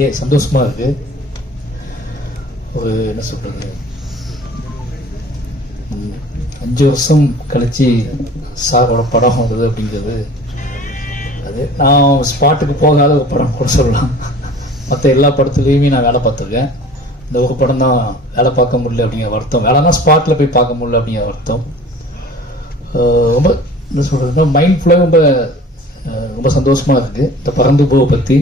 உண்மையிலேயே சந்தோஷமா இருக்கு. ஒரு என்ன சொல்றது? அஞ்சு வருஷம் கழிச்சு சாரோட படம் வந்தது அப்படிங்கிறது. அது நான் ஸ்பாட்டுக்கு போகாத ஒரு படம் கூட சொல்லலாம். மற்ற எல்லா படத்துலேயுமே நான் வேலை பார்த்துருக்கேன். இந்த ஒரு படம் தான் வேலை பார்க்க முடியல அப்படிங்கிற வருத்தம். வேலைனா ஸ்பாட்டில் போய் பார்க்க முடியல அப்படிங்கிற வருத்தம். ரொம்ப என்ன சொல்கிறதுனா மைண்ட் ஃபுல்லாக ரொம்ப ரொம்ப சந்தோஷமாக இருக்குது இந்த பறந்து போவை பற்றி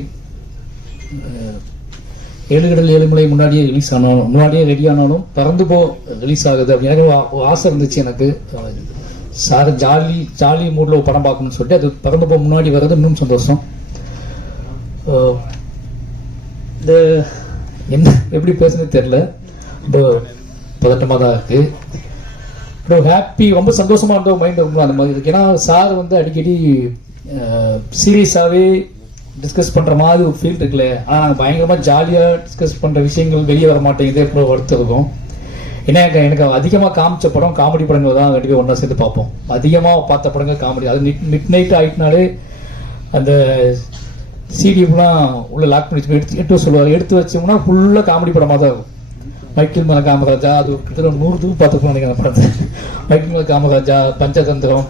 ஏழுகடல் ஏழுமலை முன்னாடியே ரிலீஸ் ஆனாலும் முன்னாடியே ரெடி ஆனாலும் பறந்து போ ரிலீஸ் ஆகுது அப்படின்னு. எனக்கு ஒரு- ஆசை இருந்துச்சு எனக்கு. சார் ஜாலி ஜாலி மூடில் படம் பார்க்கணும்னு சொல்லிட்டு அது பறந்து போக முன்னாடி வர்றது இன்னும் சந்தோஷம். இந்த என்ன எப்படி பேசுனது தெரில ரொம்ப பதட்டமாக தான் இருக்குது ரொம்ப ஹாப்பி ரொம்ப சந்தோஷமாக இருந்த மைண்ட் ரொம்ப அந்த மாதிரி இருக்குது ஏன்னா சார் வந்து அடிக்கடி சீரியஸாகவே டிஸ்கஸ் பண்ற மாதிரி ஒரு ஃபீல் இருக்குல்ல ஆனால் நாங்கள் பயங்கரமா ஜாலியாக டிஸ்கஸ் பண்ற விஷயங்கள் வெளியே வர மாட்டேங்குது எப்போ வருத்தம் இருக்கும். ஏன்னா எனக்கு எனக்கு அதிகமாக காமிச்ச படம் காமெடி படங்கள் தான் ரெண்டு ஒன்றா சேர்ந்து பார்ப்போம். அதிகமாக பார்த்த படங்கள் காமெடி அது மிட் மிட் நைட் ஆகிட்டுனாலே அந்த சிடிஎம்லாம் உள்ள லாக் பண்ணி எடுத்து எடுத்து சொல்லுவார் எடுத்து வச்சோம்னா ஃபுல்லாக காமெடி படமாக தான் இருக்கும். மைக்கேல் மேல காமராஜா அது கிட்டத்தட்ட நூறு தூரம் பார்த்துக்கணும் நினைக்கிறேன் படத்தை. மைக்கேல் மேல காமராஜா பஞ்சதந்திரம்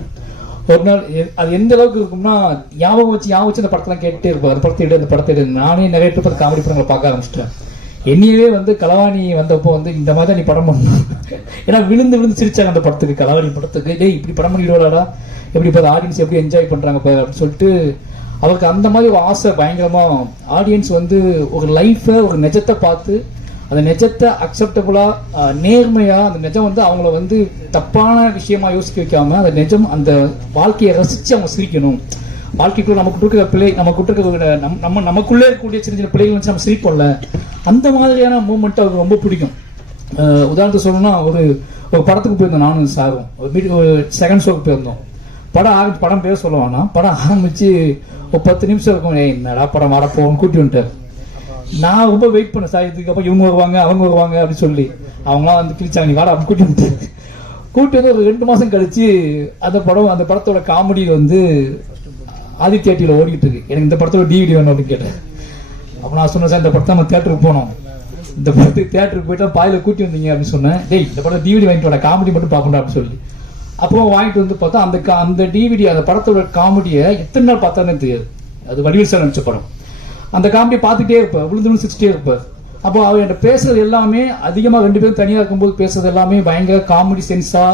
ஒரு நாள் எ- அது எந்த அளவுக்கு இருக்கும்னா ஞாபகம் வச்சு ஞாபகம் வச்சு அந்த படத்தெல்லாம் கேட்டுட்டே இருப்போம். அந்த படத்தை எடு அந்த படத்தை எடு. நானே நிறைய பேர் காமெடி படங்களை பார்க்க ஆரம்பிச்சிட்டேன். என்னையவே வந்து கலவாணி வந்தப்போ வந்து இந்த மாதிரி தான் நீ படம் பண்ணணும். ஏன்னா விழுந்து விழுந்து சிரிச்சாங்க அந்த படத்துக்கு கலவாணி படத்துக்கு. டேய் இப்படி படம் பண்ணிடுவாடா எப்படி இப்போ ஆடியன்ஸ் எப்படி என்ஜாய் பண்ணுறாங்க இப்போ? அப்படின்னு சொல்லிட்டு அவருக்கு அந்த மாதிரி ஒரு ஆசை பயங்கரமாக ஆடியன்ஸ் வந்து ஒரு லைஃப்பை ஒரு நிஜத்தை பார்த்து அந்த நிஜத்தை அக்செப்டபுளா நேர்மையா அந்த நிஜம் வந்து அவங்கள வந்து தப்பான விஷயமா யோசிக்க வைக்காம அந்த நிஜம் அந்த வாழ்க்கையை ரசிச்சு அவங்க சிரிக்கணும். வாழ்க்கைக்குள்ள நமக்கு இருக்கிற பிள்ளை நமக்கு இருக்கிற நம் நம்ம நமக்குள்ளே இருக்கக்கூடிய சின்ன சின்ன பிள்ளைகள் வச்சு நம்ம சிரிப்போம்ல? அந்த மாதிரியான மூமெண்ட் அவருக்கு ரொம்ப பிடிக்கும். உதாரணத்தை உதாரணத்துக்கு சொல்லணும்னா ஒரு ஒரு படத்துக்கு போயிருந்தோம் நானும் சாரும். ஒரு மீட் ஒரு செகண்ட் ஷோக்கு போயிருந்தோம். படம் ஆரம்பி படம் பேர் சொல்லுவாங்கன்னா படம் ஆரம்பிச்சு ஒரு பத்து நிமிஷம் இருக்கும். ஏய் என்னடா படம் வரப்போன்னு கூட்டி வந்துட்டார். நான் ரொம்ப வெயிட் பண்ணேன் சார் அப்போ இவங்க வருவாங்க அவங்க வருவாங்க அப்படின்னு சொல்லி. அவங்களாம் வந்து கிழிச்சாங்க. நீ வாடா அப்படி கூட்டி வந்து கூட்டி வந்து ஒரு ரெண்டு மாதம் கழிச்சு அந்த படம் அந்த படத்தோட காமெடி வந்து ஆதித்யா டிவியில் ஓடிக்கிட்டு இருக்கு. எனக்கு இந்த படத்தோட டிவிடி வேணும் அப்படின்னு கேட்டேன். அப்போ நான் சொன்னேன் சார் இந்த படத்தை நம்ம தேட்டருக்கு போனோம் இந்த படத்துக்கு தேட்டருக்கு போயிட்டு பாயில கூட்டி வந்தீங்க அப்படின்னு சொன்னேன். டேய் இந்த படம் டிவிடி வாங்கிட்டு வர காமெடி மட்டும் பார்க்கணும் அப்படின்னு சொல்லி. அப்புறம் வாங்கிட்டு வந்து பார்த்தா அந்த கா- அந்த டிவிடி அந்த படத்தோட காமெடியை எத்தனை நாள் பார்த்தானே தெரியாது. அது வடிவேல் சார் நினச்ச படம். அந்த காமெடியை பார்த்துட்டே இருப்பேன் விழுந்து விழுந்து சிரிச்சிட்டே இருப்பேன் அப்போ அவர் என்கிட்ட பேசுறது எல்லாமே அதிகமாக ரெண்டு பேரும் தனியாக இருக்கும்போது பேசுறது எல்லாமே பயங்கர காமெடி சென்ஸா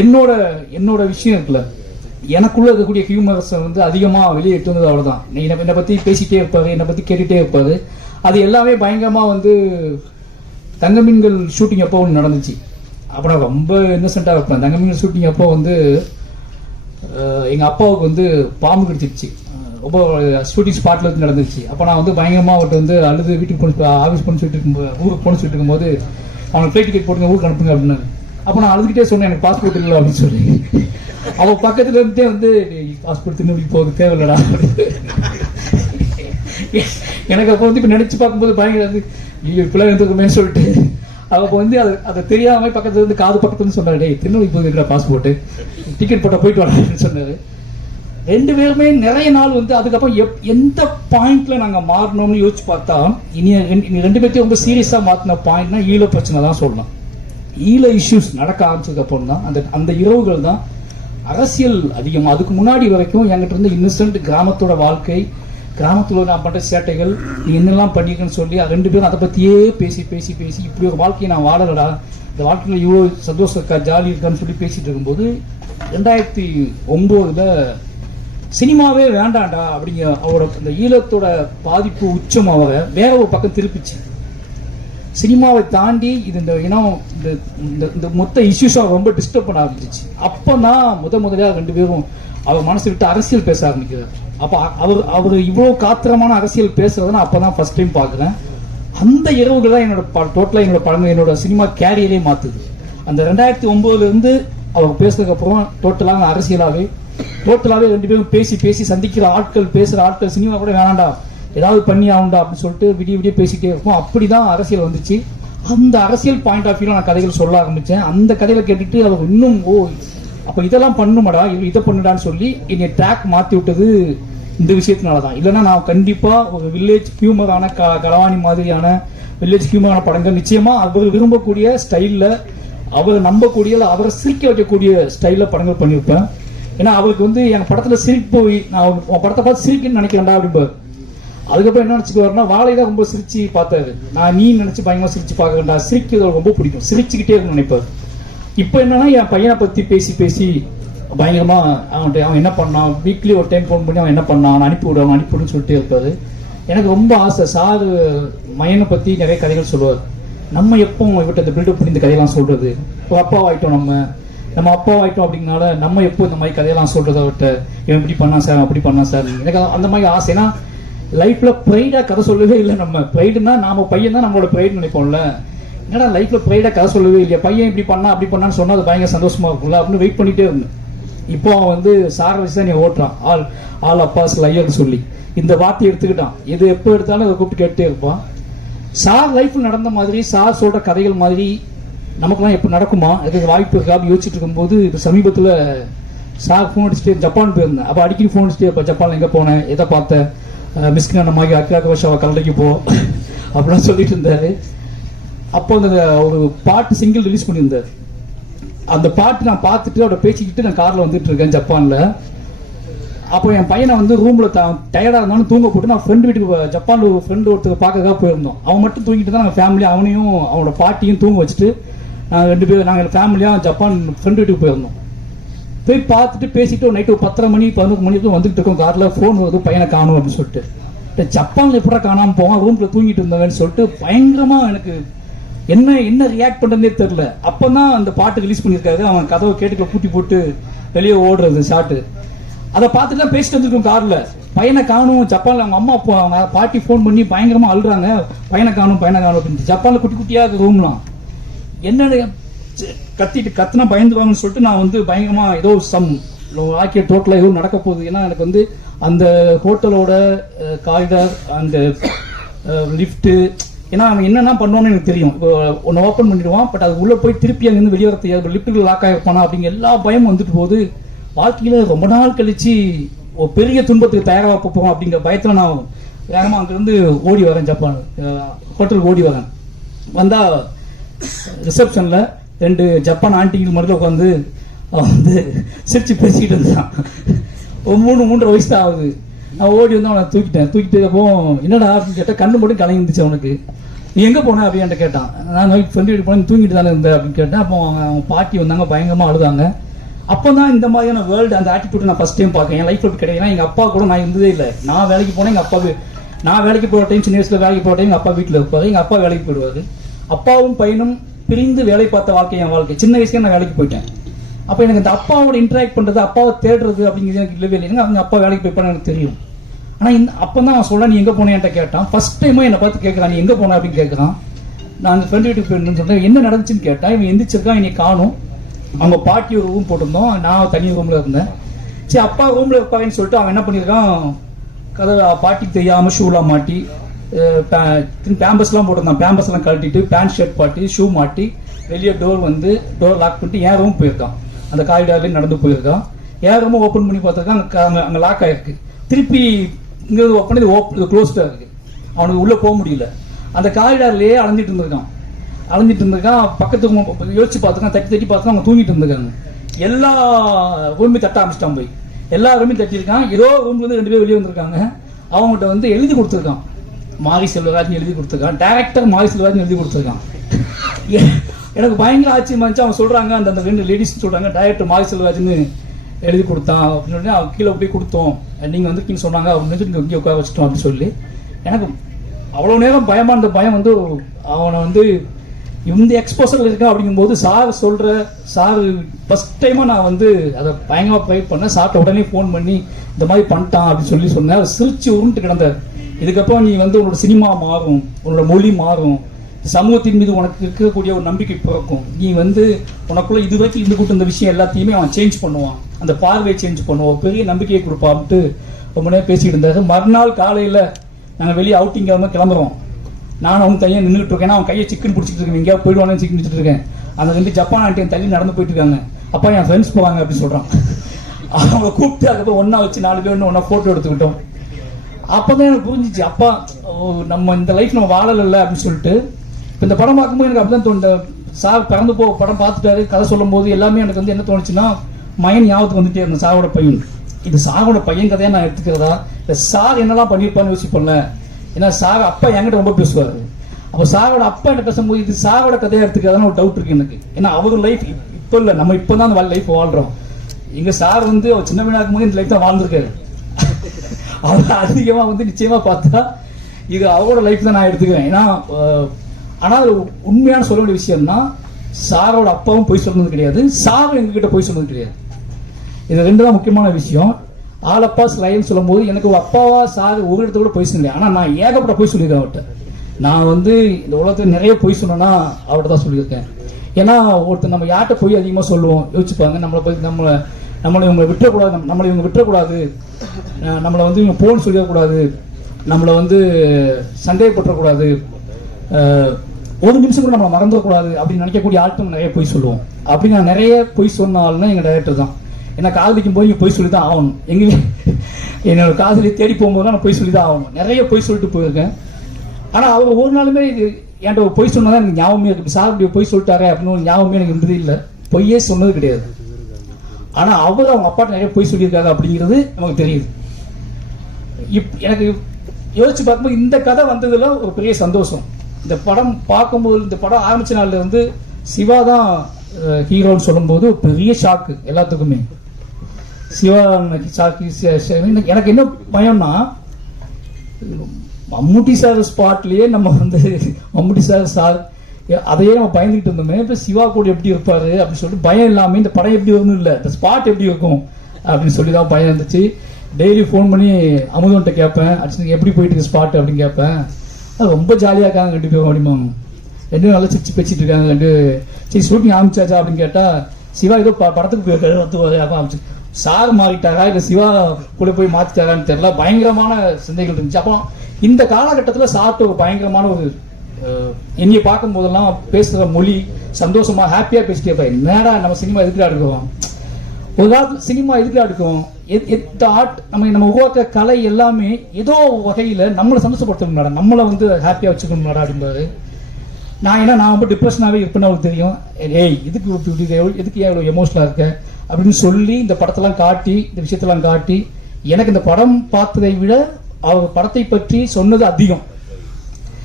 என்னோட என்னோட விஷயம் இருக்குல்ல. எனக்குள்ள இருக்கக்கூடிய ஹியூமர்ஸை வந்து அதிகமாக வெளியே எட்டு வந்தது அவ்வளோதான் என்னை என்னை பற்றி பேசிகிட்டே இருப்பாரு என்னை பற்றி கேட்டுகிட்டே இருப்பாரு. அது எல்லாமே பயங்கரமாக வந்து தங்கமீன்கள் ஷூட்டிங் அப்போ ஒன்று நடந்துச்சு. அப்போ நான் ரொம்ப இன்னசென்ட்டாக இருப்பேன். தங்கமீன்கள் ஷூட்டிங் அப்போ வந்து எங்கள் அப்பாவுக்கு வந்து பாம்பு கடிச்சிருச்சு. ரொம்ப ஷூட்டிங் ஸ்பாட்ல வந்து நடந்துச்சு. அப்போ நான் வந்து பயங்கரமாக அவர்கிட்ட வந்து அழுது வீட்டுக்கு போன ஆஃபீஸ் போன சொல்லிட்டு இருக்கும்போது ஊருக்கு போன சொல்லிட்டு இருக்கும்போது அவனுக்கு ஃப்ளைட் டிக்கெட் போட்டுங்க ஊருக்கு அனுப்புங்க அப்படின்னு அப்போ நான் அழுதுகிட்டே சொன்னேன் எனக்கு பாஸ்போர்ட் இல்லை அப்படின்னு சொல்லி. அவன் பக்கத்துல இருந்தே வந்து பாஸ்போர்ட் திரும்பி போக தேவையில்லடா எனக்கு அப்போ வந்து இப்போ நினைச்சு பார்க்கும்போது பயங்கர வந்து ஐயோ இப்பெல்லாம் இருந்திருக்குமேன்னு சொல்லிட்டு. அவ வந்து அது அதை தெரியாமல் பக்கத்துல இருந்து காது பக்கத்துல சொன்னாரு டேய் திருநெல்வேலி போகுது பாஸ்போர்ட் டிக்கெட் போட்டால் போயிட்டு வரேன்னு சொன்னாரு. ரெண்டு பேருமே நிறைய நாள் வந்து அதுக்கப்புறம் எப்- எந்த பாயிண்ட்ல நாங்க மாறணும்னு யோசிச்சு பார்த்தா இனி ரெண்டு- இனி ரெண்டு பேர்த்தையும் ரொம்ப சீரியஸா மாத்தின பாயிண்ட்னா ஈழ பிரச்சனை தான் சொல்லலாம் ஈழ இஷ்யூஸ் நடக்க ஆரம்பிச்சதுக்கு அப்புறம் தான் அந்த அந்த இரவுகள் தான் அரசியல் அதிகம். அதுக்கு முன்னாடி வரைக்கும் என்கிட்ட இருந்த இன்னசென்ட் கிராமத்தோட வாழ்க்கை கிராமத்தில் நான் பண்ணுற சேட்டைகள் நீ என்னெல்லாம் பண்ணிருக்கேன்னு சொல்லி ரெண்டு பேரும் அதை பற்றியே பேசி பேசி பேசி இப்படி ஒரு வாழ்க்கையை நான் வாழலடா. இந்த வாழ்க்கையில் இவ்வளோ சந்தோஷம் இருக்கா ஜாலி இருக்கான்னு சொல்லி பேசிகிட்டு இருக்கும்போது ரெண்டாயிரத்தி ஒம்போதில் சினிமாவே வேண்டாம்டா அப்படிங்க அவரோட இந்த ஈழத்தோட பாதிப்பு உச்சம் அவரை வேற ஒரு பக்கம் திருப்பிச்சு. சினிமாவை தாண்டி இது இந்த இனம் இந்த இந்த இந்த மொத்த இஷ்யூஸாக ரொம்ப டிஸ்டர்ப் பண்ண ஆரம்பிச்சிச்சு அப்பதான் முத முதலாக ரெண்டு பேரும் அவர் மனசு விட்டு அரசியல் பேச ஆரம்பிக்கிறார். அப்போ அவர் அவர் இவ்வளோ காத்திரமான அரசியல் பேசுறதை அப்போ தான் ஃபர்ஸ்ட் டைம் பார்க்குறேன் அந்த இரவுகள் தான் என்னோட டோட்டலாக என்னோட படங்கள் என்னோட சினிமா கேரியரே மாற்றுது அந்த ரெண்டாயிரத்தி ஒம்போதுலேருந்து அவர் பேசுனதுக்கப்புறம் டோட்டலாக அரசியலாகவே டோட்டலாகவே ரெண்டு பேரும் பேசி பேசி சந்திக்கிற ஆட்கள் பேசுகிற ஆட்கள் சினிமா கூட வேணாண்டா. ஏதாவது பண்ணி ஆகுண்டா அப்படின்னு சொல்லிட்டு விடிய விடிய பேசிட்டே இருப்போம் அப்படிதான் அரசியல் வந்துச்சு. அந்த அரசியல் பாயிண்ட் ஆஃப் வியூவில் நான் கதைகள் சொல்ல ஆரம்பித்தேன் அந்த கதையில் கேட்டுட்டு அவர் இன்னும் ஓ அப்போ இதெல்லாம் பண்ணுமாடா இதை பண்ணுடான்னு சொல்லி என்னை ட்ராக் மாற்றி விட்டது இந்த விஷயத்தினால தான் இல்லைன்னா நான் கண்டிப்பாக ஒரு வில்லேஜ் ஹியூமரான க கலவாணி மாதிரியான வில்லேஜ் ஹியூமரான படங்கள் நிச்சயமாக அவர் விரும்பக்கூடிய ஸ்டைலில் அவர் நம்பக்கூடிய அவரை சிரிக்க வைக்கக்கூடிய ஸ்டைலில் படங்கள் பண்ணியிருப்பேன். ஏன்னா அவளுக்கு வந்து என் படத்துல சிரிப்பு நான் உன் படத்தை பார்த்து சிரிக்கணும்னு நினைக்கிறேன்டா அப்படிம்பாரு. அதுக்கப்புறம் என்ன நினைச்சுக்குவாருன்னா வாழை தான் ரொம்ப சிரிச்சு பார்த்தாரு. நான் நீ நினைச்சு பயங்கரமா சிரிச்சு பார்க்க வேண்டாம் சிரிக்கிறது ரொம்ப பிடிக்கும். சிரிச்சுக்கிட்டே இருக்கணும்னு நினைப்பாரு. இப்போ என்னன்னா என் பையனை பத்தி பேசி பேசி பயங்கரமா அவன்கிட்ட அவன் என்ன பண்ணான்? வீக்லி ஒரு டைம் ஃபோன் பண்ணி அவன் என்ன பண்ணான்? அவன் அனுப்பி விடு அவன் அனுப்பி விடுன்னு சொல்லிட்டே இருப்பாரு. எனக்கு ரொம்ப ஆசை. சார் மையனை பத்தி நிறைய கதைகள் சொல்லுவார். நம்ம எப்போ இவர்கிட்ட இந்த பில்டப் பண்ணி இந்த கதையெல்லாம் சொல்றது. இப்போ அப்பாவாயிட்டோம் நம்ம. நம்ம அப்பாவாயிட்டோம் அப்படிங்கனால நம்ம எப்போ இந்த மாதிரி கதையெல்லாம் சொல்கிறத அவர்கிட்ட இவன் இப்படி பண்ணா சார் அப்படி பண்ணா சார்? எனக்கு அந்த மாதிரி ஆசை. ஏன்னா லைஃப்ல ப்ரைடா கதை சொல்லவே இல்லை நம்ம. ப்ரைடுனா நாம பையன் தான் நம்மளோட ப்ரைடு நினைப்போம்ல. என்னடா லைஃப்ல ப்ரைடா கதை சொல்லவே இல்லையா? பையன் இப்படி பண்ணா அப்படி பண்ணான்னு சொன்னா அது பயங்கர சந்தோஷமா இருக்கும்ல? அப்படின்னு வெயிட் பண்ணிட்டே இருந்தேன். இப்போ அவன் வந்து சார் வச்சு தான் நீ ஓட்டுறான். ஆல் ஆல் அப்பாஸ் லையர்னு சொல்லி. இந்த வார்த்தையை எடுத்துக்கிட்டான். இது எப்போ எடுத்தாலும் அதை கூப்பிட்டு கேட்டே இருப்பான். சார் லைஃப்பில் நடந்த மாதிரி சார் சொல்ற கதைகள் மாதிரி நமக்குலாம் எப்போ நடக்குமா? அதுக்கு வாய்ப்பு இருக்கா. யோசிச்சுட்டு இருக்கும்போது இப்போ சமீபத்தில் சார் ஃபோன் அடிச்சுட்டு ஜப்பான் போயிருந்தேன். அப்போ அடிக்கடி ஃபோன் அடிச்சுட்டு அப்போ ஜப்பானில் எங்கே போனேன் எதை பார்த்தேன் மிஸ்கின மாதிரி அக்காக்க வருஷம் கல்லடைக்கு போ. அப்படிலாம் சொல்லிட்டு இருந்தாரு. அப்போ அந்த ஒரு பாட்டு சிங்கிள் ரிலீஸ் பண்ணியிருந்தார். அந்த பாட்டு நான் பார்த்துட்டு அவட பேசிக்கிட்டு நான் காரில் வந்துட்டு இருக்கேன் ஜப்பானில். அப்போ என் பையனை வந்து ரூமில் த டயர்டாக இருந்தாலும் தூங்க போட்டு நான் ஃப்ரெண்டு வீட்டுக்கு ஜப்பானில் ஒரு ஃப்ரெண்டு ஒருத்தர் பார்க்கறதுக்காக போயிருந்தோம். அவன் மட்டும் தூங்கிட்டு தான் நாங்கள் ஃபேமிலி அவனையும் அவனோட பாட்டியும் தூங்க வச்சுட்டு நாங்கள் ரெண்டு பேரும் நாங்கள் ஃபேமிலியாக ஜப்பான் ஃப்ரெண்டு வீட்டுக்கு போயிருந்தோம். போய் பார்த்துட்டு பேசிட்டு நைட்டு ஒரு பத்தரை மணி பதினொரு மணிக்கு வந்துட்டு இருக்கோம். காரில் ஃபோன் வருது பையனை காணும் அப்படின்னு சொல்லிட்டு. ஜப்பானில் எப்படா காணாமல் போவான்? ரூமில் தூங்கிட்டு இருந்தவன்னு சொல்லிட்டு பயங்கரமாக எனக்கு என்ன என்ன ரியாக்ட் பண்ணுறதுன்னே தெரில அப்போ தான் அந்த பாட்டு ரிலீஸ் பண்ணியிருக்காரு. அவன் கதவை கேட்டுக்குள்ள பூட்டி போட்டு வெளியே ஓடுறது ஷாட்டு அதை பார்த்துட்டு தான் பேசிட்டு வந்துருக்கோம் காரில். பையனை காணும் ஜப்பானில் அவங்க அம்மா அவங்க பாட்டி ஃபோன் பண்ணி பயங்கரமாக அழுறாங்க. பையனை காணும் பையனை காணும் அப்படின்னு. ஜப்பானில் குட்டி குட்டியாக இருக்க ரூம்லாம் என்னென்ன கத்திட்டு கத்தினா பயந்துவாங்கன்னு சொல்லிட்டு நான் வந்து பயங்கரமா ஏதோ சம் ஆக்கிய டோட்டலாக ஏதோ நடக்க போகுது. ஏன்னா எனக்கு வந்து அந்த ஹோட்டலோட காரிடார் அந்த லிஃப்ட்டு ஏன்னா அவன் என்னென்ன பண்ணுவான்னு எனக்கு தெரியும். இப்போ ஒன்று ஓப்பன் பண்ணிடுவான் பட் அது உள்ளே போய் திருப்பி அங்கேருந்து வெளியே வர தெரியாது லிஃப்ட்டுகள் லாக் ஆகிருப்பானா அப்படிங்கிற எல்லா பயமும் வந்துட்டு போகுது. வாழ்க்கையில் ரொம்ப நாள் கழித்து ஒரு பெரிய துன்பத்துக்கு தயாராக போவோம் அப்படிங்கிற பயத்தில் நான் வேகமாக அங்கேருந்து ஓடி வரேன் ஜப்பான் ஹோட்டலுக்கு ஓடி வரேன். வந்தால் ரிசப்ஷனில் ரெண்டு ஜப்பான் ஆண்டிகள் மட்டும் உட்காந்து அவன் வந்து சிரிச்சு பேசிக்கிட்டு இருந்தான். ஒரு மூணு மூன்றரை வயசு தான் ஆகுது. நான் ஓடி வந்து அவனை தூக்கிட்டேன். தூக்கிட்டு அப்போ என்னடா? அப்படின்னு கேட்டால் கண்ணு மட்டும் கலங்கி இருந்துச்சு அவனுக்கு. நீ எங்கே போன? அப்படின்னு கேட்டான். நான் ஃப்ரெண்டு வீட்டு போனேன். தூங்கிட்டு தானே இருந்தேன் அப்படின்னு கேட்டேன் அப்போ அவங்க பாட்டி வந்தாங்க பயங்கரமாக அழுதாங்க. அப்போ தான் இந்த மாதிரியான வேர்ல்டு அந்த ஆட்டிடியூட் நான் ஃபஸ்ட் டைம் பார்க்கேன் என் லைஃப்ல கிடையாது. எங்கள் அப்பா கூட நான் இருந்ததே இல்லை. நான் வேலைக்கு போனேன் எங்கள் அப்பாவுக்கு நான் வேலைக்கு போகிற டைம் சின்ன வயசில் வேலைக்கு போகிற டைம் எங்கள் அப்பா வீட்டில் இருப்பாரு. எங்கள் அப்பா வேலைக்கு போயிடுவார். அப்பாவும் பையனும் பிரிந்து வேலை பார்த்த வாழ்க்கை என் வாழ்க்கை. சின்ன வயசுல நான் வேலைக்கு போயிட்டேன். அப்போ எனக்கு இந்த அப்பாவோட இன்ட்ராக்ட் பண்ணுறது அப்பாவை தேடுறது அப்படிங்கிறது எனக்கு இல்லவே இல்லை. அவங்க அப்பா வேலைக்கு போய்ப்பான்னு எனக்கு தெரியும். ஆனால் இந்த அப்போ தான் அவன் சொல்ல நீ எங்கே போனேன்ட்ட கேட்டான். ஃபஸ்ட் டைமா என்னை பார்த்து கேட்குறான் நீ எங்கே போன? அப்படின்னு கேட்குறான் நான் அந்த ஃப்ரெண்ட் வீட்டுக்கு போயிருந்தேன்னு சொன்னேன் என்ன நடந்துச்சுன்னு கேட்டா இவன் எந்திரிச்சிருக்கான் என்னை காணும். அவங்க பாட்டி ஒரு ரூம் போட்டிருந்தோம். நான் தனி ரூமில் இருந்தேன். சரி அப்பா ரூமில் இருப்பாங்கன்னு சொல்லிட்டு அவன் என்ன பண்ணியிருக்கான்? கதை பாட்டிக்கு தெரியாமல் ஷூலாம் மாட்டி பேம்பஸ்லாம் போட்டிருந்தான். பேம்பஸ்லாம் கழட்டிட்டு பேண்ட் ஷர்ட் பாட்டி ஷூ மாட்டி வெளியே டோர் வந்து டோர் லாக் பண்ணிட்டு என் ரூம் போயிருக்கான். அந்த காரிடார்லேயும் நடந்து போயிருக்கான். என் ரூமை ஓப்பன் பண்ணி பார்த்துருக்கான்? அங்கே அங்கே லாக் ஆகிருக்கு திருப்பி இங்கே ஓப்பன் பண்ணி ஓப் க்ளோஸ்டாக இருக்கு. அவனுக்கு உள்ளே போக முடியல. அந்த காரிடார்லேயே அலைஞ்சிட்டு இருந்திருக்கான். அலைஞ்சிட்டு இருந்திருக்கான். பக்கத்துக்கு யோசிச்சு பார்த்துருக்கான். தட்டி தட்டி பார்த்துருக்கான். அவங்க தூங்கிட்டு இருந்திருக்காங்க. எல்லா ரூமையும் தட்ட ஆரம்பிச்சிட்டான் போய். எல்லா ரூமையும் தட்டியிருக்கான். ஏதோ ரூம்லேருந்து ரெண்டு பேர் வெளியே வந்திருக்காங்க. அவங்ககிட்ட வந்து எழுதி கொடுத்துருக்கான். மாரி செல்வராஜன் எழுதி கொடுத்துருக்கான். டேரக்டர் மாரி செல்வராஜன் எழுதி கொடுத்துருக்கான். எனக்கு பயங்கர ஆச்சரியமா இருந்துச்சு. அவன் சொல்கிறாங்க அந்த அந்த ரெண்டு லேடிஸ் சொல்கிறாங்க டேரக்டர் மாரி செல்வராஜன் எழுதி கொடுத்தான். அப்படின்னு சொல்லி அவன் கீழே போய் கொடுத்தோம். நீங்கள் வந்து சொன்னாங்க அப்படின்னு சொல்லி இங்கே உட்கார வச்சிட்டோம் அப்படின்னு சொல்லி. எனக்கு அவ்வளோ நேரம் பயமாக இருந்த பயம் வந்து அவனை வந்து இந்த எக்ஸ்போசரில் இருக்கா அப்படிங்கும்போது சார் சொல்கிற சார் ஃபர்ஸ்ட் டைமாக நான் வந்து அதை பயங்கரமாக ப்ரை பண்ணேன். சார்ட்ட உடனே ஃபோன் பண்ணி இந்த மாதிரி பண்ணிட்டான் அப்படின்னு சொல்லி சொன்னேன். சிரிச்சு உருண்டு கிடந்த இதுக்கப்புறம் நீ வந்து உன்னோட சினிமா மாறும் உன்னோட மொழி மாறும். சமூகத்தின் மீது உனக்கு இருக்கக்கூடிய ஒரு நம்பிக்கை பிறக்கும். நீ வந்து உனக்குள்ள இது வரைக்கும் இருந்து கூட்ட இந்த விஷயம் எல்லாத்தையுமே அவன் சேஞ்ச் பண்ணுவான். அந்த பார்வையை சேஞ்ச் பண்ணுவான். பெரிய நம்பிக்கையை கொடுப்பான்ட்டு ரொம்ப நேரம் பேசிக்கிட்டு இருந்தாரு. மறுநாள் காலையில் நாங்கள் வெளியே அவுட்டிங் கிளம்புறோம். நான் அவங்க தனியாக நின்றுட்டு இருக்கேன். அவன் கையை சிக்கன் பிடிச்சிட்டு இருக்கேன். எங்கேயாவது போயிடுவானு சிக்கன் பிடிச்சிட்டு இருக்கேன். அந்த ரெண்டு ஜப்பான் ஆண்டியன் தள்ளி நடந்து போயிட்டு இருக்காங்க. அப்பா என் ஃப்ரெண்ட்ஸ் போவாங்க அப்படின்னு சொல்கிறான் அவங்க கூப்பிட்டு அதுக்கப்புறம் ஒன்றா வச்சு நாலு பேர் ஒன்றா ஃபோட்டோ எடுத்துக்கிட்டோம். அப்போதான் எனக்கு புரிஞ்சிச்சு அப்பா ஓ, நம்ம இந்த லைஃப் நம்ம வாழல அப்படின்னு சொல்லிட்டு. இப்போ இந்த படம் பார்க்கும்போது எனக்கு அப்படிதான் தோணுது. சார் பிறந்து போ படம் பார்த்துட்டாரு கதை சொல்லும் போது எல்லாமே எனக்கு வந்து என்ன தோணுச்சுன்னா மயன் ஞாபகத்துக்கு வந்துட்டே இருந்தேன் சாரோட பையன். இது சாரோட பையன் கதையை நான் எடுத்துக்கிறதா? இல்லை சார் என்னெல்லாம் பண்ணியிருப்பான்னு யோசிப்போம்ல ஏன்னா சார் அப்பா என்கிட்ட ரொம்ப பேசுவார். அப்போ சாரோட அப்பா என்ன பேசும்போது இது சாரோட கதையாக எடுத்துக்கிறதான ஒரு டவுட் இருக்கு எனக்கு. ஏன்னா அவர் லைஃப் இப்போ இல்லை நம்ம இப்போ தான் அந்த லைஃப் வாழ்கிறோம் எங்கள் சார் வந்து அவர் சின்ன பையனா இருக்கும்போது இந்த லைஃப் தான் வாழ்ந்துருக்காரு. அவர் அதிகமாக வந்து நிச்சயமாக பார்த்தா இது அவரோட லைஃப் தான் நான் எடுத்துக்கிறேன். ஏன்னா ஆனால் அது உண்மையான சொல்ல வேண்டிய விஷயம்னா சாரோட அப்பாவும் போய் சொன்னது கிடையாது. சாரும் எங்ககிட்ட போய் சொன்னது கிடையாது. இது ரெண்டு தான் முக்கியமான விஷயம். ஆலப்பா ஸ்லைன்னு சொல்லும்போது எனக்கு அப்பாவா சார் ஒரு இடத்த கூட போய் சொன்னேன் ஆனால் நான் ஏகப்பட்ட போய் சொல்லியிருக்கேன் அவர்கிட்ட. நான் வந்து இந்த உலகத்தில் நிறைய போய் சொன்னேன்னா அவர்கிட்ட தான் சொல்லியிருக்கேன். ஏன்னா ஒருத்தர் நம்ம யார்கிட்ட போய் அதிகமாக சொல்லுவோம் யோசிச்சுப்பாங்க. நம்மளை போய் நம்மளை நம்மளை இவங்க விட்டுறக்கூடாது நம்மளை இவங்க விட்டுறக்கூடாது. நம்மளை வந்து இவங்க போன்னு சொல்லிடக்கூடாது. நம்மளை வந்து சந்தேகப்பட்டுறக்கூடாது ஒரு நிமிஷம் கூட நம்மளை மறந்துடக்கூடாது அப்படின்னு நினைக்கக்கூடிய ஆட்கள் நிறைய பொய் சொல்லுவோம். அப்படி நான் நிறைய பொய் சொன்னாலும் எங்கள் டைரக்டர் தான். ஏன்னா காதலிக்கும் போது பொய் சொல்லி தான் ஆகணும். எங்க என்னோட காதலி தேடி போகும்போது நான் பொய் சொல்லி தான் ஆகணும். நிறைய பொய் சொல்லிட்டு போயிருக்கேன். ஆனால் அவங்க ஒரு நாளுமே இது என்கிட்ட பொய் சொன்னதான் எனக்கு ஞாபகமே இருக்கு. சார் இப்படி பொய் சொல்லிட்டாரே அப்படின்னு ஒரு ஞாபகமே எனக்கு இருந்தது இல்லை பொய்யே சொன்னது கிடையாது. ஆனால் அவர் அவங்க அப்பாட்ட நிறைய பொய் சொல்லியிருக்காரு அப்படிங்கிறது நமக்கு தெரியுது. இப் எனக்கு யோசிச்சு பார்க்கும்போது இந்த கதை வந்ததில் ஒரு பெரிய சந்தோஷம். இந்த படம் பார்க்கும்போது இந்த படம் ஆரம்பிச்ச நாள்ல இருந்து சிவா தான் ஹீரோன்னு சொல்லும்போது ஒரு பெரிய ஷாக்கு எல்லாத்துக்குமே. சிவா ஷாக்கு எனக்கு என்ன பயம்னா மம்முட்டி சார் ஸ்பாட்லயே நம்ம வந்து மம்முட்டி சார் சார் அதையே நம்ம பயந்துகிட்டு இருந்தோமே. இப்போ சிவா கூட எப்படி இருப்பாரு அப்படின்னு சொல்லிட்டு பயம் இல்லாமல் இந்த படம் எப்படி வரும்னு இல்லை. இந்த ஸ்பாட் எப்படி இருக்கும் அப்படின்னு சொல்லி தான் பயம் இருந்துச்சு. டெய்லி ஃபோன் பண்ணி அமுதன்ட்ட கேட்பேன் அடிச்சு எப்படி போயிட்டு இருக்கு ஸ்பாட் அப்படின்னு கேட்பேன் அது ரொம்ப ஜாலியாக இருக்காங்க கண்டிப்பா அப்படிமா. ரெண்டு நல்லா சிரிச்சு பேசிட்டு இருக்காங்க. ரெண்டு சரி ஷூட்டிங் ஆரம்பிச்சாச்சா அப்படின்னு கேட்டால் சிவா ஏதோ ப- படத்துக்கு போயிருக்காரு வந்து ஆரம்பிச்சு சார் மாறிட்டாரா? இல்லை சிவா கூட போய் மாற்றிட்டாரான்னு தெரியல. பயங்கரமான சிந்தைகள் இருந்துச்சு. அப்போ இந்த காலகட்டத்தில் சார்ட்ட ஒரு பயங்கரமான ஒரு என்னைய பார்க்கும் போதெல்லாம் பேசுகிற மொழி சந்தோஷமா ஹாப்பியா பேசிட்டே இருப்பாரு நேரா நம்ம சினிமா எதுக்குடா எடுக்கிறோம்? ஒரு காலத்துல சினிமா எதுக்குடா எடுக்கும்? எத்- எந்த ஆர்ட் நம்ம நம்ம உருவாக்குற கலை எல்லாமே ஏதோ வகையில் வகையில நம்மளை சந்தோஷப்படுத்தணும் நம்மளை வந்து ஹாப்பியா வச்சுக்கணும் அப்படின்றது நான் ஏன்னா நான் ரொம்ப டிப்ரெஷனாகவே இருப்பேன்னு அவருக்கு தெரியும். ஏய் இதுக்கு இப்படி எதுக்கு ஏன் இவ்வளோ எமோஷனலாக இருக்க? அப்படின்னு சொல்லி இந்த படத்தெல்லாம் காட்டி இந்த விஷயத்தெல்லாம் காட்டி எனக்கு இந்த படம் பார்த்ததை விட அவர் படத்தை பற்றி சொன்னது அதிகம்.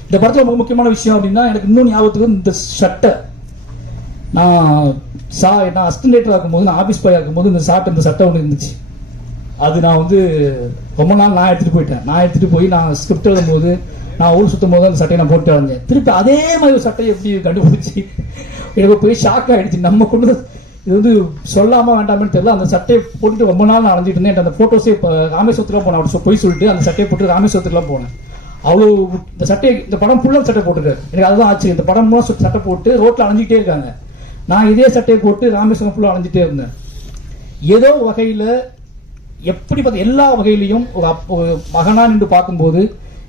இந்த படத்துல ரொம்ப முக்கியமான விஷயம் அப்படின்னா எனக்கு இன்னும் ஞாபகத்துக்கு இந்த சட்டை நான் சா நான் அஸ்டன்டேட்டராக இருக்கும்போது நான் ஆஃபீஸ் பாயாக ஆகும்போது இந்த சாட்டை இந்த சட்டை ஒன்று இருந்துச்சு. அது நான் வந்து ரொம்ப நாள் நான் எடுத்துட்டு போயிட்டேன். நான் எடுத்துட்டு போய் நான் ஸ்கிரிப்ட் எழுதும்போது நான் ஊர் சுத்தும் போது அந்த சட்டையை நான் போட்டு வந்தேன் திருப்பி அதே மாதிரி ஒரு சட்டையை எப்படி கண்டுபிடிச்சி எனக்கு போய் ஷாக் ஆயிடுச்சு. நம்ம கொண்டு இது வந்து சொல்லாமல் வேண்டாமே தெரியல. அந்த சட்டையை போட்டுட்டு ரொம்ப நாள் நான் அலைஞ்சிட்டு இருந்தேன். அந்த போட்டோஸே இப்போ ராமேஸ்வரத்துலாம் போனேன். அப்படி போய் சொல்லிட்டு அந்த சட்டையை போட்டு ராமேஸ்வரத்துக்குலாம் போனேன். அவ்வளோ இந்த சட்டையை இந்த படம் ஃபுல்லாக சட்டை போட்டுருக்காரு எனக்கு அதுதான் ஆச்சு இந்த படம் மூலம் சட்டை போட்டு ரோட்டில் அலைஞ்சிட்டே இருக்காங்க. நான் இதே சட்டையை போட்டு ராமேஸ்வரம் ஃபுல்லாக அலைஞ்சிட்டே இருந்தேன். ஏதோ வகையில் எப்படி பார்த்து எல்லா வகையிலையும் ஒரு அப் ஒரு மகனாக நின்று பார்க்கும்போது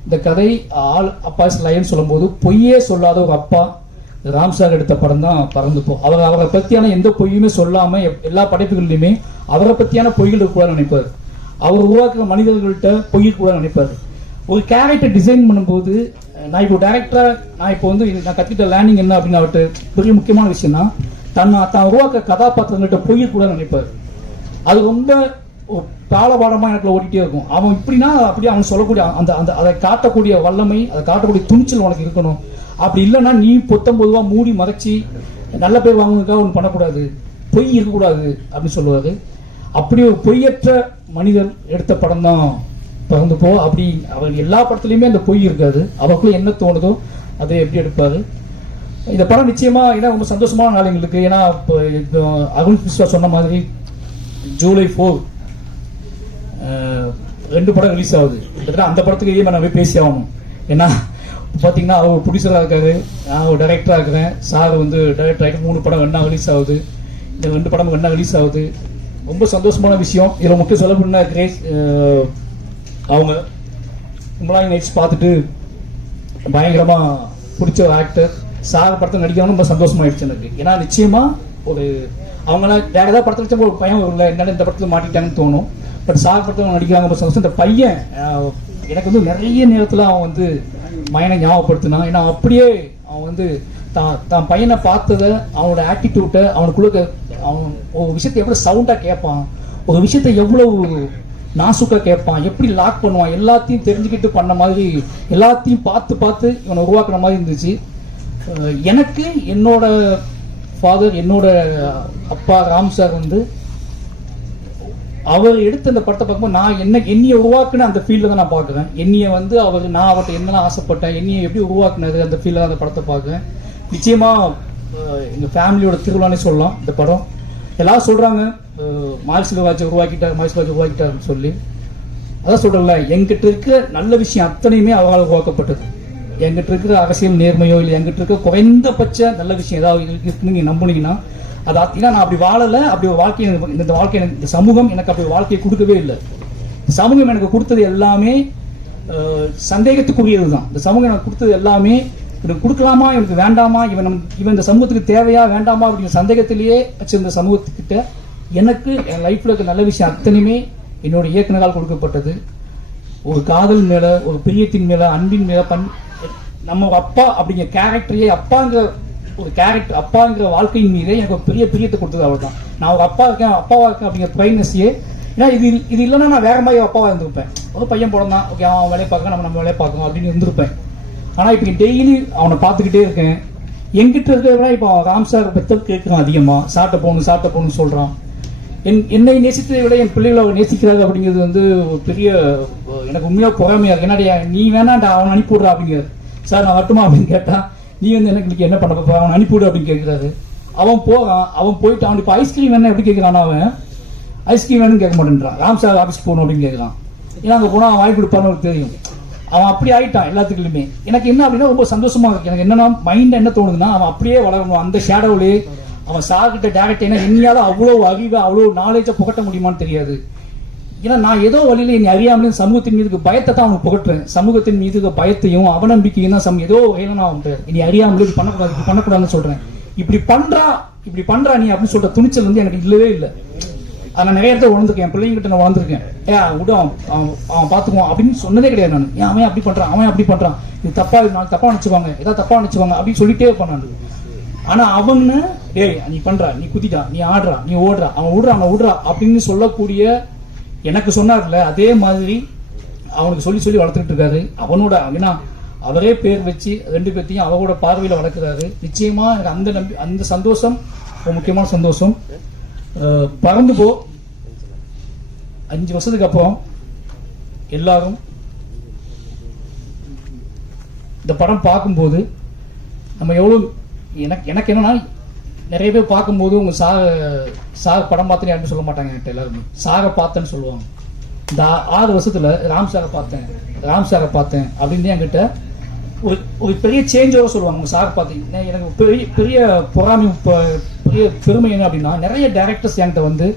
இந்த கதை ஆள் அப்பாஸ் லயன் சொல்லும்போது பொய்யே சொல்லாத ஒரு அப்பா ராம் சார் எடுத்த படம் தான் பறந்து போ அவர் அவரை பற்றியான எந்த பொய்யுமே சொல்லாமல் எல்லா படைப்புகள்லையுமே அவரை பற்றியான பொய்கள் இருக்கக்கூடாது நினைப்பார். அவர் உருவாக்குற மனிதர்கள்ட்ட பொய் கூட நினைப்பார். ஒரு கேரக்டர் டிசைன் பண்ணும்போது நான் இப்போ டேரக்டராக நான் இப்போ வந்து நான் கற்றுக்கிட்ட லேர்னிங் என்ன அப்படின்னு அவர்கிட்ட பெரிய முக்கியமான விஷயம்னா தன்னை தான் உருவாக்க கதாபாத்திரங்கள்ட்ட பொய் கூட நினைப்பார். அது ரொம்ப தாளபாடமாக எனக்கு ஓடிட்டே இருக்கும். அவன் இப்படின்னா அப்படியே அவன் சொல்லக்கூடிய அந்த அந்த அதை காட்டக்கூடிய வல்லமை அதை காட்டக்கூடிய துணிச்சல் உனக்கு இருக்கணும். அப்படி இல்லைன்னா நீ பொத்தம்பதுவா மூடி மறைச்சி நல்ல பேர் வாங்கினதுக்காக ஒன்று பண்ணக்கூடாது. பொய் இருக்கக்கூடாது அப்படின்னு சொல்லுவார். அப்படி ஒரு பொய்யற்ற மனிதர் எடுத்த படம் தான் பறந்து போ. அப்படி அவர் எல்லா படத்துலையுமே அந்த பொய் இருக்காது. அவருக்குள்ள என்ன தோணுதோ அதை எப்படி எடுப்பாரு? இந்த படம் நிச்சயமா ஏன்னா ரொம்ப சந்தோஷமான நாள் எங்களுக்கு. ஏன்னா இப்போ அருண் மிஸ்ரா சொன்ன மாதிரி ஜூலை ஃபோர் ரெண்டு படம் ரிலீஸ் ஆகுது. கிட்டத்தட்ட அந்த படத்துக்கு இதே நான் போய் பேசி ஆகணும். ஏன்னா பார்த்தீங்கன்னா அவர் ப்ரொடியூசராக இருக்காரு. நான் ஒரு டைரக்டராக இருக்கிறேன். சார் வந்து டைரக்டர் ஆகிட்டு மூணு படம் வேணா ரிலீஸ் ஆகுது. இந்த ரெண்டு படம் வேணா ரிலீஸ் ஆகுது. ரொம்ப சந்தோஷமான விஷயம். இதில் முக்கிய சொல்ல கிரேஸ் அவங்க கும்பலாய் நைட்ஸ் பார்த்துட்டு பயங்கரமா பிடிச்ச ஒரு ஆக்டர் சார் படத்தில் நடிக்கணும்னு ரொம்ப சந்தோஷமாயிடுச்சு எனக்கு. ஏன்னா நிச்சயமா ஒரு அவங்களாம் வேற ஏதாவது படத்தில் வச்சா ஒரு பையன் இல்லை என்னென்ன இந்த படத்தில் மாட்டிட்டாங்கன்னு தோணும். பட் சார் படத்தில் நடிக்கிறாங்க ரொம்ப சந்தோஷம். இந்த பையன் எனக்கு வந்து நிறைய நேரத்தில் அவன் வந்து மயனை ஞாபகப்படுத்தினான். ஏன்னா அப்படியே அவன் வந்து தான் தான் பையனை பார்த்ததை அவனோட ஆட்டிடியூட்டை அவனுக்குள்ள அவன் ஒரு விஷயத்தை எவ்வளோ சவுண்டாக கேட்பான் ஒரு விஷயத்தை எவ்வளவு நாசுக்காக கேட்பான். எப்படி லாக் பண்ணுவான்? எல்லாத்தையும் தெரிஞ்சுக்கிட்டு பண்ண மாதிரி எல்லாத்தையும் பார்த்து பார்த்து இவனை உருவாக்குற மாதிரி இருந்துச்சு. எனக்கு என்னோட ஃபாதர் என்னோட அப்பா ராம் சார் வந்து அவர் எடுத்த அந்த படத்தை பார்க்கும்போது நான் என்ன என்னையை உருவாக்குன அந்த ஃபீல்டில் தான் நான் பார்க்குறேன். என்னையை வந்து அவர் நான் அவர்கிட்ட என்னெல்லாம் ஆசைப்பட்டேன் என்னையை எப்படி உருவாக்குனது அந்த ஃபீல்டில் தான் அந்த படத்தை பார்க்குறேன். நிச்சயமாக எங்கள் ஃபேமிலியோட திருவிழானே சொல்லலாம் இந்த படம். எல்லாரும் சொல்கிறாங்க மாரிசிலவாஜை உருவாக்கிட்டார் மாரிசிலவாஜை உருவாக்கிட்டாருன்னு சொல்லி. அதான் சொல்கிறேன்ல எங்கிட்ட இருக்க நல்ல விஷயம் அத்தனையுமே அவரால் உருவாக்கப்பட்டது. எங்கிட்ட இருக்கிற அரசியல் நேர்மையோ இல்லை எங்கிட்ட இருக்க குறைந்தபட்ச நல்ல விஷயம் ஏதாவது இருக்குன்னு நீங்கள் நம்புனீங்கன்னா அது ஏன்னா நான் அப்படி வாழலை அப்படி வாழ்க்கை எனக்கு இந்த வாழ்க்கை எனக்கு இந்த சமூகம் எனக்கு அப்படி வாழ்க்கையை கொடுக்கவே இல்லை. இந்த சமூகம் எனக்கு கொடுத்தது எல்லாமே சந்தேகத்துக்குரியது தான் இந்த சமூகம் எனக்கு கொடுத்தது எல்லாமே இவனுக்கு கொடுக்கலாமா? இவனுக்கு வேண்டாமா? இவன் நம் இவன் இந்த சமூகத்துக்கு தேவையா வேண்டாமா? அப்படிங்கிற சந்தேகத்திலேயே வச்சிருந்த சமூகத்துக்கிட்ட எனக்கு என் லைஃப்ல இருக்க நல்ல விஷயம் அத்தனையுமே என்னோட இயக்குனரால் கொடுக்கப்பட்டது. ஒரு காதல் மேல ஒரு பிரியத்தின் மேல அன்பின் மேல பண் நம்ம அப்பா அப்படிங்கிற கேரக்டரையே அப்பாங்கிற ஒரு கேரக்டர் அப்பாங்கிற வாழ்க்கையின் மீதே எனக்கு ஒரு பெரிய பிரியத்தை கொடுத்தது அவள் தான் நான் ஒரு அப்பா இருக்கேன் அப்பாவா இருக்கேன் அப்படிங்கிற ப்ரைனஸையே ஏன்னா இது இது இல்லைன்னா நான் வேற மாதிரி அப்பாவா இருந்திருப்பேன். ஒரு பையன் பிறந்தான் ஓகே அவன் வேலையை பார்க்க நம்ம நம்ம வேலையை பார்க்கணும் அப்படின்னு இருந்திருப்பேன். ஆனால் இப்போ டெய்லி அவனை பார்த்துக்கிட்டே இருக்கேன். என்கிட்ட இருக்கிறத விட இப்போ அவன் ராம் சார் பற்றி கேட்குறான் அதிகமாக சாப்பிட்ட போகணும் சாப்பிட்ட போகணும்னு சொல்கிறான் என் என்னை நேசித்ததை விட என் பிள்ளைகளை அவர் நேசிக்கிறாரு அப்படிங்கிறது வந்து பெரிய எனக்கு உண்மையாக பொறாமையா இருக்கு. என்னடா நீ வேணாண்டா அவன் அனுப்பிவிடுறா அப்படிங்கிறாரு. சார் நான் வரட்டுமா? அப்படின்னு கேட்டால் நீ வந்து எனக்கு என்ன பண்ண போற? அவன் அனுப்பிவிடு அப்படின்னு கேட்குறாரு. அவன் போகிறான் அவன் போயிட்டு அவன் இப்போ ஐஸ்கிரீம் வேணும் எப்படி கேட்குறான் அவன்? ஐஸ்கிரீம் வேணும்னு கேட்க மாட்டேன்றான். ராம் சார் ஆஃபீஸ் போகணும் அப்படின்னு கேட்குறான். ஏன்னா அங்கே போனால் அவன் வாங்கி கொடுப்பான்னு அவனுக்கு தெரியும். அவன் அப்படி ஆயிட்டான் எல்லாத்துக்குமே எனக்கு என்ன அப்படின்னா ரொம்ப சந்தோஷமா இருக்கு. எனக்கு என்னன்னா மைண்ட் என்ன தோணுதுன்னா அவன் அப்படியே வளரணும். அந்த ஷேடோவிலே அவன் சாகிட்ட டேரக்ட் ஏன்னா என்னையால அவ்வளோ அறிவை அவ்வளோ நாலேஜை புகட்ட முடியுமான்னு தெரியாது. ஏன்னா நான் ஏதோ வழியில என்னை அறியாமலே சமூகத்தின் மீது பயத்தை தான் அவனுக்கு புகட்டுறேன். சமூகத்தின் மீது பயத்தையும் அவநம்பிக்கையும் தான் சம ஏதோ வகையில நான் அவன்கிட்ட இனி அறியாமலே இது பண்ணக்கூடாது இப்படி பண்ணக்கூடாதுன்னு சொல்றேன். இப்படி பண்றா இப்படி பண்றா நீ அப்படின்னு சொல்ற துணிச்சல் வந்து எனக்கு இல்லவே இல்லை. அதை நான் நிறைய இடத்துல உணர்ந்திருக்கேன். என் பிள்ளைங்கிட்ட நான் உணர்ந்திருக்கேன். ஏ விடும் அவன் அவன் அவன் பார்த்துக்குவான். அப்படின்னு சொன்னதே கிடையாது நான். ஏன் அவன் அப்படி பண்ணுறான் அவன் அப்படி பண்ணுறான் இது தப்பா இது தப்பாக தப்பா ஏதாவது தப்பாக நினைச்சுவாங்க அப்படின்னு சொல்லிட்டே இருப்பான் நான். ஆனா அவன்னு டேய் நீ பண்ணுறா நீ குதிடா நீ ஆடுறா நீ ஓடுறா அவன் விடுறா அவன் விடுறா அப்படின்னு சொல்லக்கூடிய எனக்கு சொன்னார்ல அதே மாதிரி அவனுக்கு சொல்லி சொல்லி வளர்த்துக்கிட்டு இருக்காரு. அவனோட ஏன்னா அவரே பேர் வச்சு ரெண்டு பேர்த்தையும் அவரோட பார்வையில் வளர்க்குறாரு. நிச்சயமாக எனக்கு அந்த நம்பி அந்த சந்தோஷம் ஒரு முக்கியமான சந்தோஷம். பறந்து போ அஞ்சு வருஷத்துக்கு அப்புறம் எல்லாரும் இந்த படம் பார்க்கும்போது நம்ம எவ்வளோ எனக்கு எனக்கு என்னன்னா நிறைய பேர் பார்க்கும்போது உங்க சாக சாக படம் பார்த்தேன் யாருமே சொல்ல மாட்டாங்க என்கிட்ட எல்லாருமே. சாக பார்த்தேன்னு சொல்லுவாங்க. இந்த ஆறு வருஷத்துல ராம் சாரை பார்த்தேன் ராம் சாரை பார்த்தேன் அப்படின்னு என்கிட்ட ஒரு ஒரு பெரிய சேஞ்சோட சொல்லுவாங்க. உங்க சார் பார்த்தீங்கன்னா எனக்கு பெரிய பெரிய பொறாமை பெரிய பெருமை என்ன அப்படின்னா நிறைய டேரக்டர்ஸ் என்கிட்ட வந்து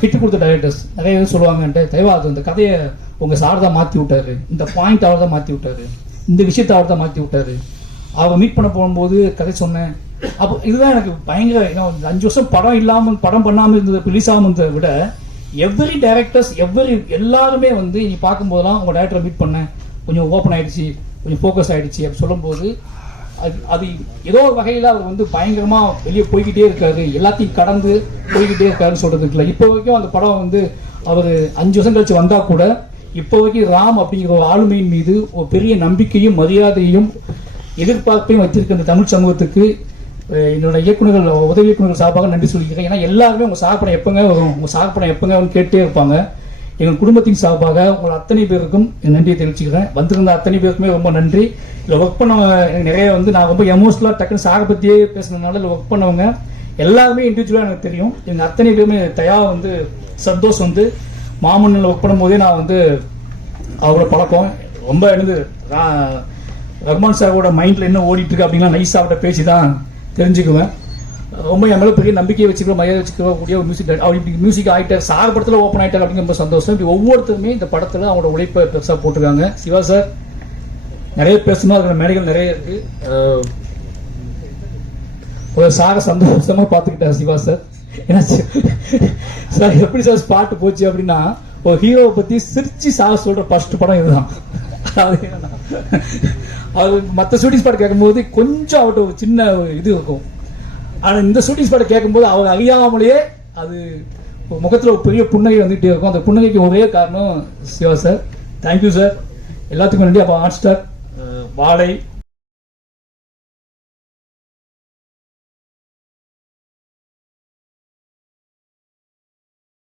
ஹிட் கொடுத்த டைரக்டர்ஸ் நிறைய பேர் சொல்லுவாங்கன்ட்டு என்கிட்ட அது இந்த கதையை உங்கள் சார் தான் மாற்றி விட்டாரு. இந்த பாயிண்ட் அவர் தான் மாற்றி விட்டாரு. இந்த விஷயத்தை அவர் தான் மாற்றி விட்டாரு. அவர் மீட் பண்ண போகும்போது கதை சொன்னேன். அப்போ இதுதான் எனக்கு பயங்கர ஏன்னா, அஞ்சு வருஷம் படம் இல்லாமல் படம் பண்ணாமல் இருந்தது ரிலீஸ் ஆகாமல் இருந்ததை விட எவ்வரி டேரக்டர்ஸ் எவ்வரி எல்லாருமே வந்து நீ பார்க்கும்போதெல்லாம் உங்கள் டேரக்டரை மீட் பண்ணேன். கொஞ்சம் ஓப்பன் ஆகிடுச்சு கொஞ்சம் ஃபோக்கஸ் ஆகிடுச்சு அப்படி சொல்லும்போது அது அது ஏதோ ஒரு வகையில் அவர் வந்து பயங்கரமாக வெளியே போய்கிட்டே இருக்காரு. எல்லாத்தையும் கடந்து போய்கிட்டே இருக்காருன்னு சொல்றது இல்லை. இப்போ வரைக்கும் அந்த படம் வந்து அவர் அஞ்சு வருஷம் கழிச்சு வந்தால் கூட இப்போ வரைக்கும் ராம் அப்படிங்கிற ஒரு ஆளுமையின் மீது ஒரு பெரிய நம்பிக்கையும் மரியாதையும் எதிர்பார்ப்பையும் வச்சிருக்க இந்த தமிழ் சமூகத்துக்கு என்னோட இயக்குநர்கள் உதவி இயக்குநர்கள் சார்பாக நன்றி சொல்லிக்கிறேன். ஏன்னா எல்லாருமே உங்கள் சாகப்படம் எப்போங்க வரும்? உங்கள் சாகப்படம் எப்போங்க வரும்னு கேட்டே இருப்பாங்க. எங்கள் குடும்பத்தின் சார்பாக உங்கள் அத்தனை பேருக்கும் என் நன்றியை தெரிவிச்சுக்கிறேன். வந்திருந்த அத்தனை பேருக்குமே ரொம்ப நன்றி. இதில் ஒர்க் பண்ண நிறைய வந்து நான் ரொம்ப எமோஷனலாக டக்குன்னு சாக பற்றியே பேசுனதுனால இதில் ஒர்க் பண்ணவங்க எல்லாருமே இண்டிவிஜுவலாக எனக்கு தெரியும். எங்கள் அத்தனை பேருமே தயா வந்து சந்தோஷ் வந்து மாமன்னில் ஒர்க் பண்ணும்போதே நான் வந்து அவரோட பழக்கம். ரொம்ப எனது ரா- ரஹ்மான் சாரோட மைண்டில் என்ன ஓடிட்டு இருக்கு அப்படின்னா நைஸ் அவர்கிட்ட பேசி தான் தெரிஞ்சுக்குவேன். ரொம்ப என் மேலே பெரிய நம்பிக்கையை வச்சுக்கிற மரியாதை வச்சுக்கக்கூடிய ஒரு மியூசிக் அவர் இப்படி மியூசிக் ஆகிட்டார் சார் படத்தில் ஓப்பன் ஆகிட்டார் அப்படிங்கிற ரொம்ப சந்தோஷம். இப்படி ஒவ்வொருத்தருமே இந்த படத்தில் அவங்களோட உழைப்பை பெருசாக போட்டிருக்காங்க. சிவா சார் நிறைய பேசணும் அதுக்கான மேடைகள் நிறைய இருக்கு. ஒரு சாக சந்தோஷமாக பார்த்துக்கிட்டார் சிவா சார். ஏன்னா சார் எப்படி சார் ஸ்பாட் போச்சு அப்படின்னா ஒரு ஹீரோவை பற்றி சிரிச்சு சார் சொல்கிற ஃபர்ஸ்ட் படம் இதுதான். அது அவர் மற்ற ஷூட்டிங் ஸ்பாட் கேட்கும்போது கொஞ்சம் அவர்கிட்ட ஒரு சின்ன ஒரு இது இருக்கும். ஆனால் இந்த ஷூட்டிங் ஸ்பாட்டை கேட்கும்போது அவர் அறியாமலேயே அது முகத்தில் ஒரு பெரிய புன்னகை வந்துகிட்டே இருக்கும். அந்த புன்னகைக்கு ஒரே காரணம் சிவா சார். தேங்க்யூ சார் எல்லாத்துக்கும் நன்றி. அப்போ ஹாட் ஸ்டார் வாழை